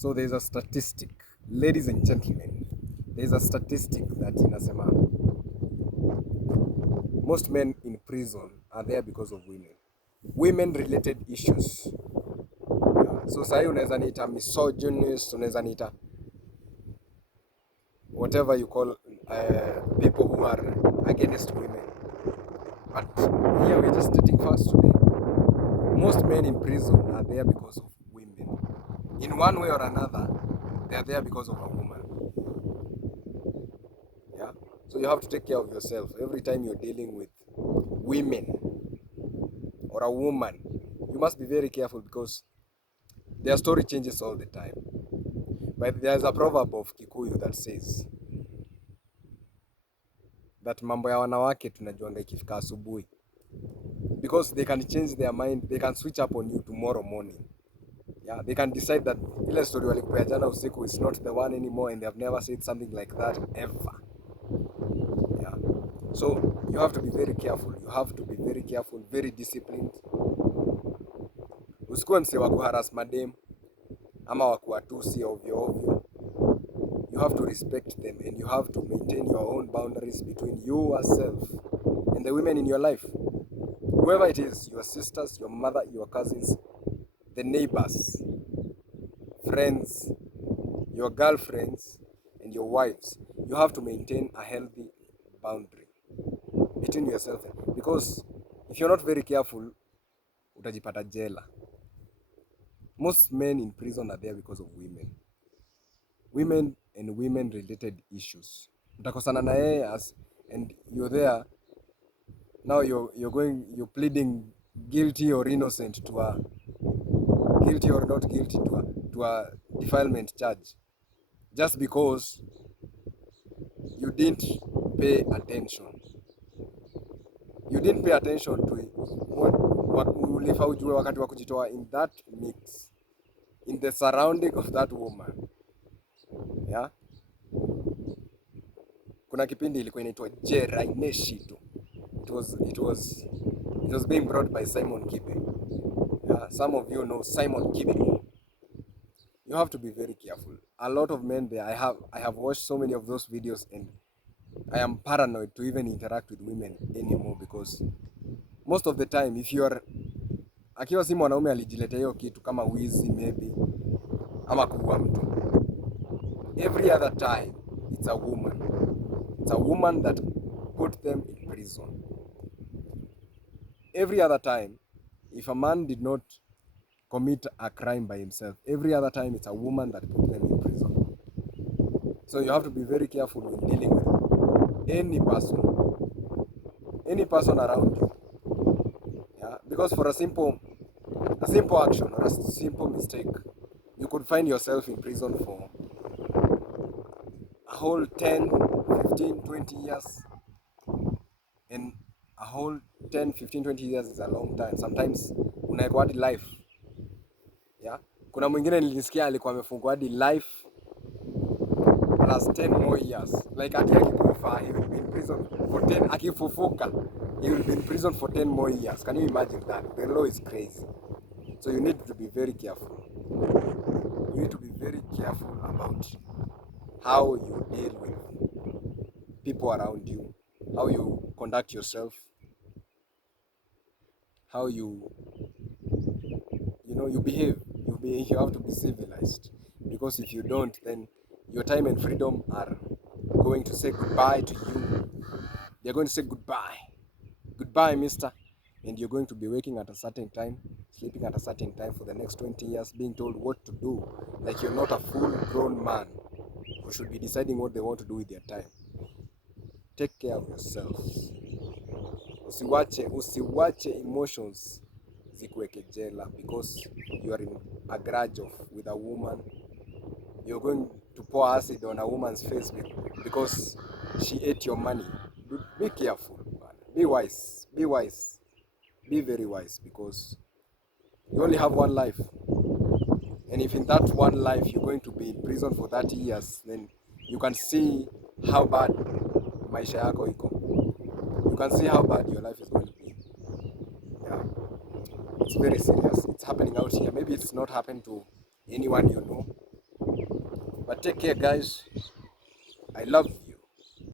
So there's a statistic, ladies and gentlemen, there's a statistic that inasema most men in prison are there because of women related issues. So sahi unaweza niita misogynist, unaweza niita whatever you call people who are against women. But here we're just stating facts today. Most men in prison are there because of women. In one way or another, they are there because of a woman. Yeah. So you have to take care of yourself every time you're dealing with women or a woman. You must be very careful because their story changes all the time. But there's a proverb of Kikuyu that says that mambo ya wanawake tunajuanga ikifika asubuhi, because they can change their mind, they can switch up on you tomorrow morning. Yeah, they can decide that ile story walikupea jana usiku is not the one anymore and they have never said something like that ever. Yeah. So you have to be very careful. You have to be very careful, very disciplined. Usikuwe mse wa kuharas madem ama wa kuwatusi ovyo ovyo. You have to respect them and you have to maintain your own boundaries between yourself and the women in your life. Whoever it is, your sisters, your mother, your cousins, the neighbors, friends, your girlfriends, and your wives. You have to maintain a healthy boundary between yourself, because if you're not very careful, utajipata jela. Most men in prison are there because of women. Women and women related issues. Utakosana na yeye and you're there. Now you're pleading guilty or innocent to a guilty or not guilty to a defilement charge, just because you didn't pay attention. You didn't pay attention to what ulifaa ujue wakati wa kujitoa in that mix, in the surrounding of that woman. Yeah? Kuna kipindi ilikuwa inaitwa Jeraineshito. It was being brought by Simon Kibe. Yeah, some of you know Simon Kibe. You have to be very careful. A lot of men there, I have watched so many of those videos and I am paranoid to even interact with women anymore, because most of the time if you are, akiwa si mwanaume alijiletea hiyo kitu kama wizi maybe ama kuua mtu, every other time it's a woman. It's a woman that put them in prison. Every other time, if a man did not commit a crime by himself, every other time it's a woman that put them in prison. So you have to be very careful when dealing with any person around you. Yeah, because for a simple action or a simple mistake, you could find yourself in prison for a whole 10, 15, 20 years. And a whole 10, 15, 20 years is a long time. Sometimes unaekwa hadi life. Yeah? Kuna mwingine nilisikia alikuwa amefungwa hadi life plus 10 more years. Like hadi akikufa, he will be in prison for 10. Akifufuka, he will be in prison for 10 more years. Can you imagine that? The law is crazy. So you need to be very careful. You need to be very careful about how you deal with people around you, how you conduct yourself, how you behave. You have to be civilized, because if you don't, then your time and freedom are going to say goodbye to you. They're going to say goodbye mister, and you're going to be waking at a certain time, sleeping at a certain time for the next 20 years, being told what to do, like you're not a full grown man who should be deciding what they want to do with their time. Take care of yourselves. Usiwache emotions zikuweke jela because you are in a grudge with a woman. You're going to pour acid on a woman's face because she ate your money. Be careful, man. Be wise. Be very wise, because you only have one life. And if in that one life you're going to be in prison for 30 years, then you can see how bad maisha yako iko. You can see how bad your life is going to be. Yeah. It's very serious. It's happening out here. Maybe it's not happened to anyone you know, Take care, guys. I love you.